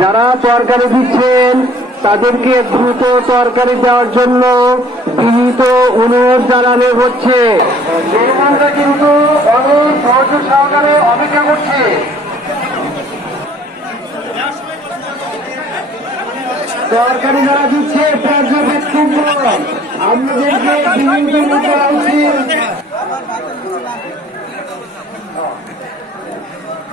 যারা তরকারি দিচ্ছেন তাদেরকে দ্রুত তরকারি দেওয়ার জন্য বিনীত অনুরোধ জানানো হচ্ছে। মেহমানরা কিন্তু অনেক ধৈর্য সহকারে অপেক্ষা করছে। তরকারি যারা দিচ্ছে পর্যবেক্ষণ করুন, আমাদেরকে বিনীত করা উচিত।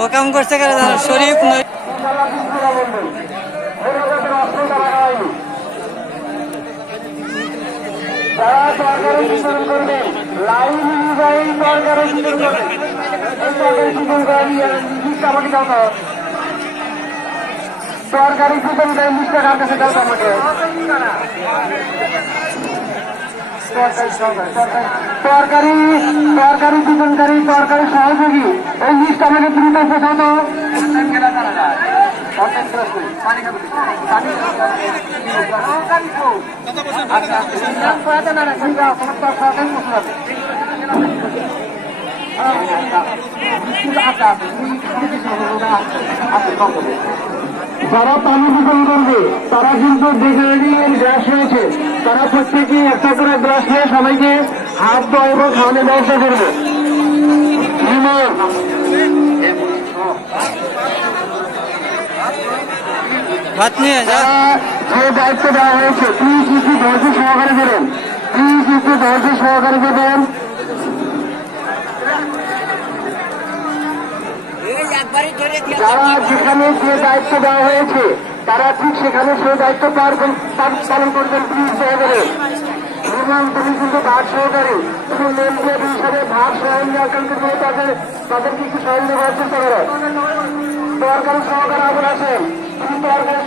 ও কাম করছে শরীফ নয়। যারা তরকারি বিতরণ করবেন লাইন অনুযায়ী তরকারি বিতরণ করবেন। এই তরকারি বিতরণ করা লিস্ট আমাকে দাও তো। তরকারি বিতরণ করে লিস্টটা কার কাছে দাও তো আমাকে। তরকারি বিতরণকারী তরকারি সহযোগী এই লিস্ট আমাকে দ্রুত পৌঁছাও তো। যারা পানি বিতরণ করবে তারা কিন্তু ডেজার্টিং গ্লাস রয়েছে, তারা প্রত্যেকে একটা করে গ্লাস নিয়ে সবাইকে হাত ধোয়া এবং খাওয়ানোর ব্যবস্থা করবে। যে দায়িত্ব দেওয়া হয়েছে প্লিজ একটু ধৈর্য সহকারে দেবেন, প্লিজ একটু ধৈর্য সহকারে দেবেন। যারা যেখানে যে দায়িত্ব দেওয়া হয়েছে তারা ঠিক সেখানে সেই দায়িত্ব পালন করবেন প্লিজ সহকারে। এবং তুমি কিন্তু ভাগ সহকারে তুমি মেন প্লেট হিসাবে ভাগ সহকারী তাদেরকে একটু সহযোগী করার চেষ্টা করো। তরকারি সহকারে আগুন আছেন, তুমি তরকারি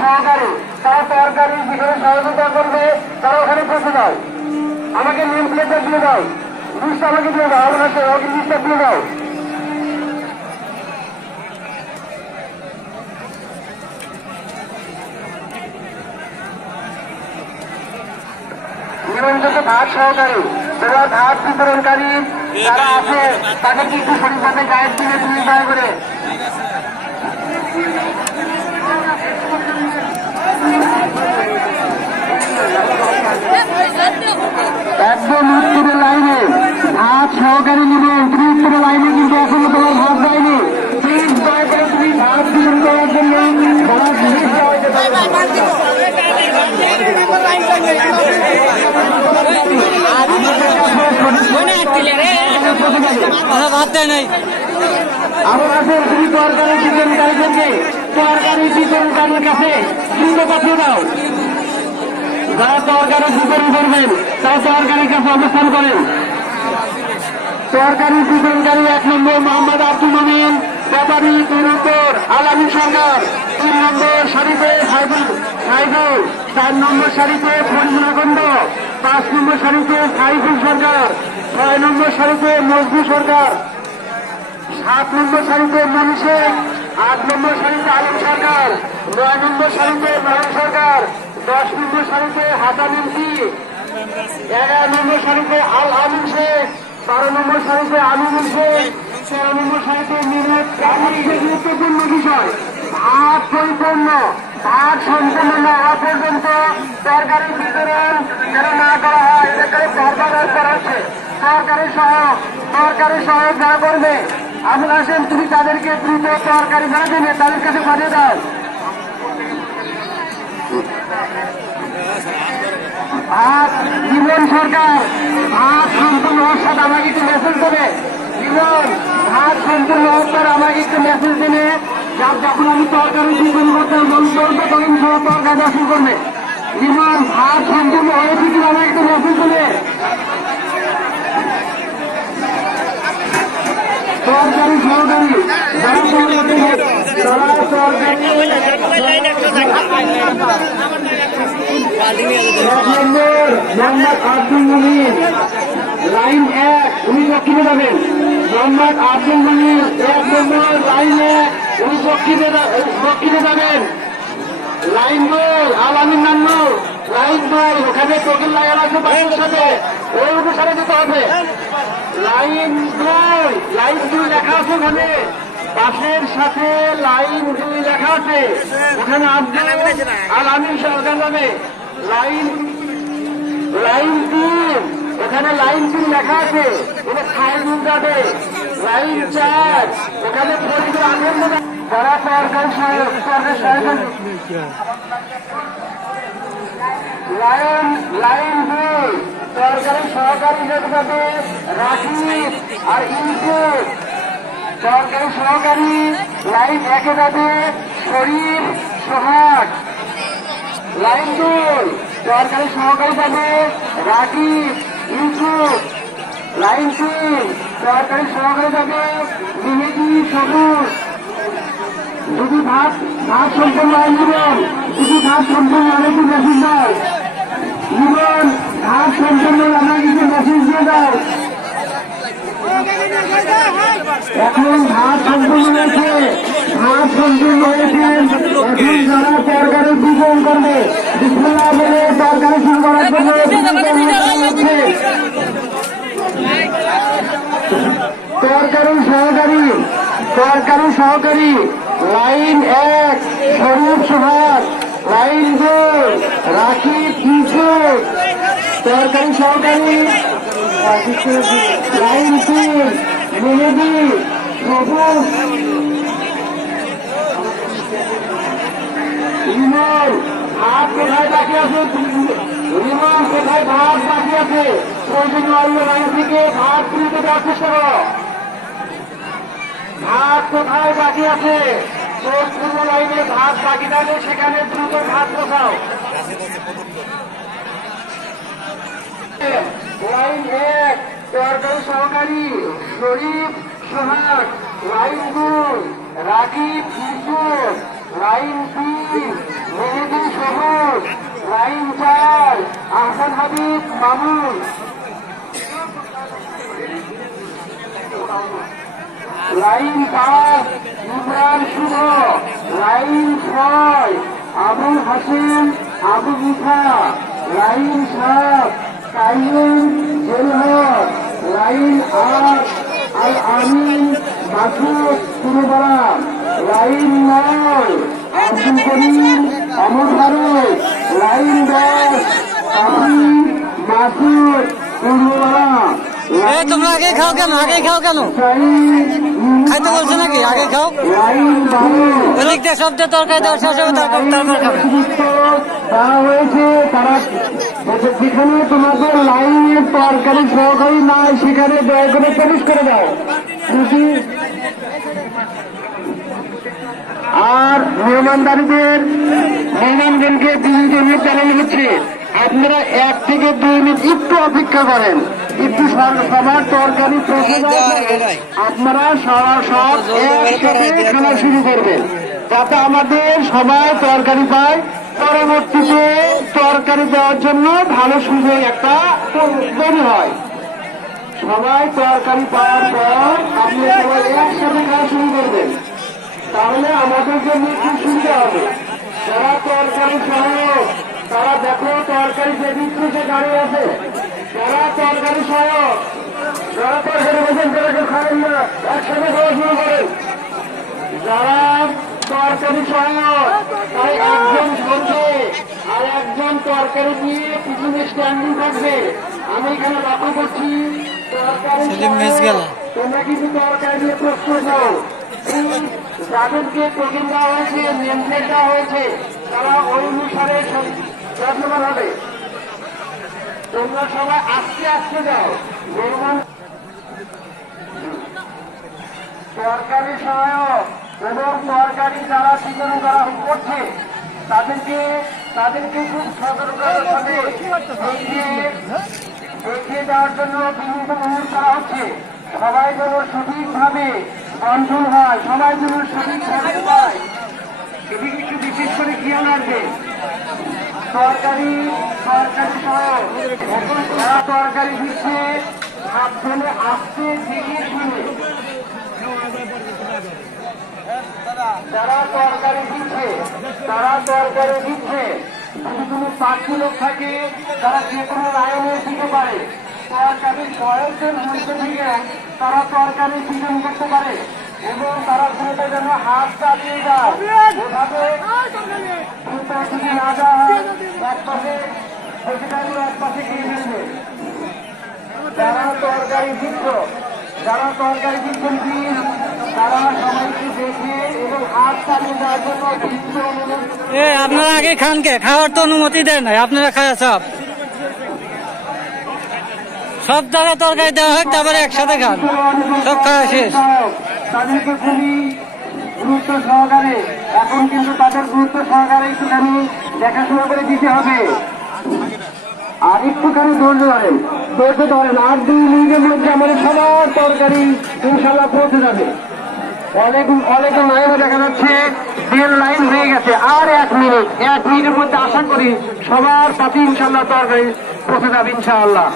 সহকারে তারা তরকারি যেখানে সহযোগিতা করবে তারা ওখানে পৌঁছে দাও। আমাকে মেন প্লেটটা দিয়ে দাও, লিস্টটা আমাকে দিয়ে দাও। আগুন আছে আমাকে লিস্টটা দিয়ে দাও। নিবন্ধিত ভাগ সহকারী যারা ভাগ বিতরণকারী যারা আছে তাদেরকে একটু সঠিকভাবে গাইড দিয়ে তুমি দয়া করে। একদম উত্তরের লাইনে ভাগ সহকারী নেবেন, তুমি উত্তরের লাইনে কিন্তু এখনো তোমার ভাগ যায়নি। প্লিজ দয়া করে তুমি ভাগ বিতরণ করার জন্য আমাদের তুমি তরকারি বিতরণকারীদেরকে তরকারি বিতরণকারীর কাছে দ্রুত পাঠিয়ে দাও। যারা তরকারি বিতরণ করবেন তারা তরকারির কাছে অবস্থান করেন। তরকারি বিতরণকারী 1 নম্বর মোহাম্মদ আব্দুল মমিন ব্যাপারী, 2 নম্বর আলামী সরকার, 3 নম্বর সারিতে সাইদুল, 4 নম্বর সারিতে ফরিদুল আকন্দ, 5 নম্বর সারিতে সাইফুল সরকার, 6 নম্বর সারিতে মজবু সরকার, 7 নম্বর সারিতে মনি শেখ, 8 নম্বর সারিতে আলম সরকার, 9 নম্বর সারিতে মাহমুদ সরকার, 10 নম্বর সারিতে হাসান এমপি, 11 নম্বর সারিতে আল আমিন শেখ, 12 নম্বর সারিতে আমিনুল শেখ, 13 নম্বর সারিতে মিরুত। গুরুত্বপূর্ণ বিষয় ভাগ পরিপূর্ণ, ভাগ সম্পূর্ণ না হওয়া পর্যন্ত তরকারি বিতরণ যেন না করা হয় এটাকে বরদাস্ত করা হচ্ছে। তরকারি সহ যারা করবে আবুল হাসেম তুমি তাদেরকে দ্রুত তরকারি যারা দেবে তাদের কাছে পাঠিয়ে দাও। ভাত জীবন সরকার ভাত সম্পূর্ণ হওয়ার সাথে আমাকে একটু মেসেজ দেবে। জীবন ভাত সম্পূর্ণ হওয়ার পর আমাকে একটু মেসেজ দেবে। যখন আমি তরকারি বিতরণ করতে মন করবো তখন সব তরকারি দর্শন করবে। জীবন ভাত সম্পূর্ণ হয়েছে কিনা আমাকে একটু মেসেজ দেবে। তরকারি সহকারী যারা মোহাম্মদ আব্দুল মুমিন লাইন 1 উনি দক্ষিণে যাবেন। মোহাম্মদ আব্দুল মুমিন 1 নম্বর লাইন 1 উনি দক্ষিণে যাবেন। লাইন 2 আলামিন নান্নু লাইন 2 ওখানে টোকেন লাগানো আছে বাসের সাথে, ওই অনুসারে যেতে হবে। লাইন 2 লেখা আছে ওখানে বাসের সাথে লাইন 2 আছে, ওখানে আব্দুল আল আমিন সরকার যাবে। লাইন 3, ওখানে লাইন 3 লেখা আছে, ওটা খায়রুল যাবে। লাইন 4, ওখানে ফরিদুল আনন্দ যারা সরকারি লাইন 2 সরকারি সহকারী যাবে রাশিদ আর ইনসুর। সরকারি সহকারী লাইন 1 যাবে শরীফ সোহাগ। লাইন 2 সরকারি সহকারী যাবে রাকিব ইউসুফ। লাইন 3 সরকারি সহকারী যাবে মেহেদি সবুজ। যদি ভাত সম্পূর্ণ জীবন, যদি ভাত সম্পূর্ণ অনেক মেসেজ দাও জীবন, ভাত সম্পূর্ণ আমাকে মেসেজ দিয়ে দাও। এখন ভাত সম্পূর্ণ হয়েছে, ভাত সম্পূর্ণ হয়েছে। এখন যারা সরকারি বিতরণ করবে বিসমিল্লাহ বলে সরকারি শুরু করার জন্য সরকারি সহকারী লাইন 1 শরীফ সোহাগ। লাইন 2 রাকিব ইউসুফ। সরকারি সহকারী লাইন 3 মেহেদি সবুজ। ইমন ভাত কোথায় বাকি আছে? ইমন কোথায় ভাত বাকি আছে? প্রয়োজনীয় লাইন থেকে ভাত তুলতে দেওয়ার চেষ্টা করো। ভাত কোথায় বাকি আছে? পূর্ব লাইনে ভাত বাকি থাকলে সেখানে দ্রুত ভাত বসাও। লাইন 1 সরকারি সহকারী শরীফ সোহাগ। লাইন 2 রাকিব ইউসুফ। লাইন 3 মেহেদি সবুজ। লাইন 4 আহসান হাবিব মামুন। লাইন 5 ইমরান শুভ। লাইন 6 আবুল হাসিম আবু মুসা। লাইন 7 কাইম জেলহর। লাইন 8 আল আমিন মাসুদ পুরোপাড়া। লাইন 9 আব্দুল করিম অমর ফারুক। লাইন 10 কাফি মাসুদ পুরোপাড়া। তোমরা আগে খাও কেন? আগে খাও কেন? খাইতে বলছো নাকি? আগে খাও। ওদিক দিয়ে সব দিয়ে তরকারি দেওয়া শেষ হবে, তারপর খাবে। তারা হয়েছে তারা যেখানে তোমাদের লাইনের তরকারি সহকারী নাই সেখানে দয়া করে প্রবেশ করে দাও। আর মেহমানগণকে দিনের জানানো হচ্ছে আপনারা 1 থেকে 2 মিনিট একটু অপেক্ষা করেন। একটু সবার তরকারি আপনারা সব একসাথে খানা শুরু করবেন যাতে আমাদের সবাই তরকারি পায়। পরবর্তীতে তরকারি দেওয়ার জন্য ভালো সুযোগ একটা তৈরি হয়। সবাই তরকারি পাওয়ার পর আপনি সবাই একসাথে খাওয়া শুরু করবেন, তাহলে আমাদের জন্য খুব সুবিধা হবে। যারা তরকারি সহায়ক তারা দেখো তরকারি যে বিক্রিতে দাঁড়িয়ে আছে, যারা তরকারি সহায়ক যারা তরকারি ওজন করে খাবেন না একসাথে খাওয়া শুরু করেন। যারা তরকারি সহায়ক তাই একজন সঙ্গে আর একজন তরকারি দিয়ে পিছনে স্ট্যান্ডিং থাকবে। আমি এখানে লক্ষ্য করছি তরকারি তোমরা কিন্তু তরকারি দিয়ে প্রস্তুত হও। যাদেরকে টোকেন দেওয়া হয়েছে, নেমপ্লেট দেওয়া হয়েছে, তারা ওই অনুসারে যত্নবান হবে। তোমরা সবাই আস্তে আস্তে যাও। সরকারি সহায়ক এবং সরকারি যারা বিতরণ করা করছে তাদেরকে খুব সতর্কতার সাথে দেখিয়ে দেওয়ার জন্য বিভিন্ন অনুরোধ করা হচ্ছে। সবাই যেন সঠিকভাবে বন্টন হয়, সবাই যেন সঠিকভাবে পায়, এদিকে একটু বিশেষ করে খেয়াল রাখবে। সরকারি সহায়ক এখন যারা তরকারি দিচ্ছে সাবধানে আসতে দেখে শুনে, যারা তরকারি দিচ্ছে যদি কোনো প্রার্থী লোক থাকে তারা যে কোনো লাইনের দিতে পারে, তরকারির বয়সের মধ্যে থেকে তারা তরকারি বিতরণ করতে পারে এবং তারা দ্রুত যেন হাত চালিয়ে যায়। এভাবে পাশে গিয়ে ফেলবে। যারা তরকারি দিচ্ছেন প্লিজ তারা সবাইকে দেখে এবং হাত চালিয়ে দেওয়ার জন্য ভিড় অনুরোধ। আপনারা আগে খান কে? খাওয়ার তো অনুমতি দেন নাই, আপনারা খায় সব জায়গা তরকারি দেওয়া হয়, তারপরে একসাথে খান, সব খাওয়া শেষ। তাদেরকে খুবই গুরুত্ব সহকারে এখন কিন্তু তাদের গুরুত্ব সহকারে একটুখানি দেখাশোনা করে দিতে হবে। আর একটুখানি ধৈর্য ধরেন 8-2 মিনিটের মধ্যে আমাদের সবার তরকারি ইনশাল্লাহ পৌঁছে যাবে। অনেক লাইনও দেখা যাচ্ছে, 1.5 লাইন হয়ে গেছে। আর 1 মিনিটের মধ্যে আশা করি সবার পাতি ইনশাল্লাহ তরকারি পৌঁছে যাবে ইনশাআল্লাহ।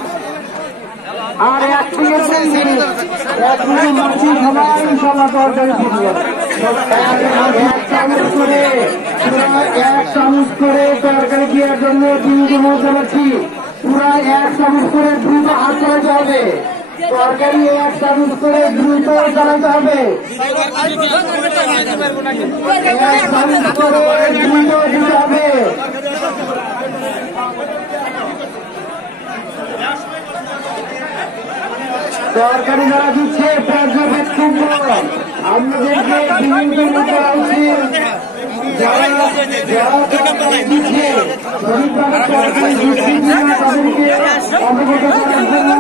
আর 1 মিনিট সবাই ইনশাল্লাহ তরকারি পৌঁছে যাবে। 1 চামচ করে তরকারি দেওয়ার জন্য দিনকে মজা পাচ্ছি। পুরো 1 চামচ করে দ্রুত হাত চালাতে হবে। তরকারি 1 চামচ করে দ্রুত চালাতে হবে। 1 চামচ করে দ্রুত দিতে হবে। তরকারি যারা দিচ্ছে পর্যবেক্ষণ করুন। আমাদেরকে বিনোদন করা উচিত। যারা তরকারি দিচ্ছে সঠিকভাবে তরকারি দিচ্ছে কিনা তাদেরকে অবগত করার জন্য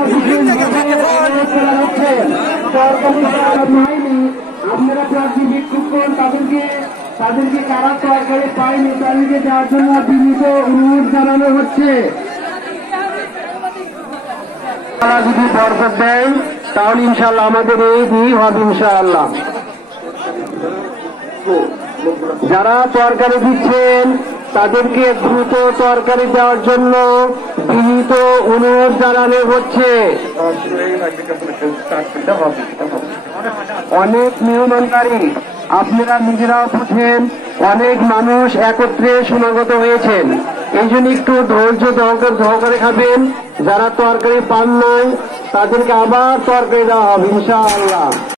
অনুরোধ করা হচ্ছে। তরকারি যারা পায়নি আপনারা পর্যবেক্ষণ করুন, তাদেরকে কারা তরকারি পায়নি তাদেরকে দেওয়ার জন্য বিনীত অনুরোধ জানানো হচ্ছে। তারা যদি বরকত দেয় তাহলে ইনশাআল্লাহ আমাদের এই দিই হবে ইনশাআল্লাহ। যারা তরকারি দিচ্ছেন তাদেরকে দ্রুত তরকারি দেওয়ার জন্য বিনীত অনুরোধ জানানো হচ্ছে। অনেক মেহমানকারী আপনারা নিজেরাও বুঝেন, অনেক মানুষ একত্রে সমাগত হয়েছেন, এই জন্য একটু ধৈর্য সহকারে খাবেন। যারা তরকারি পান নাই তাদেরকে আবার তরকারি দেওয়া হবে ইনশাআল্লাহ।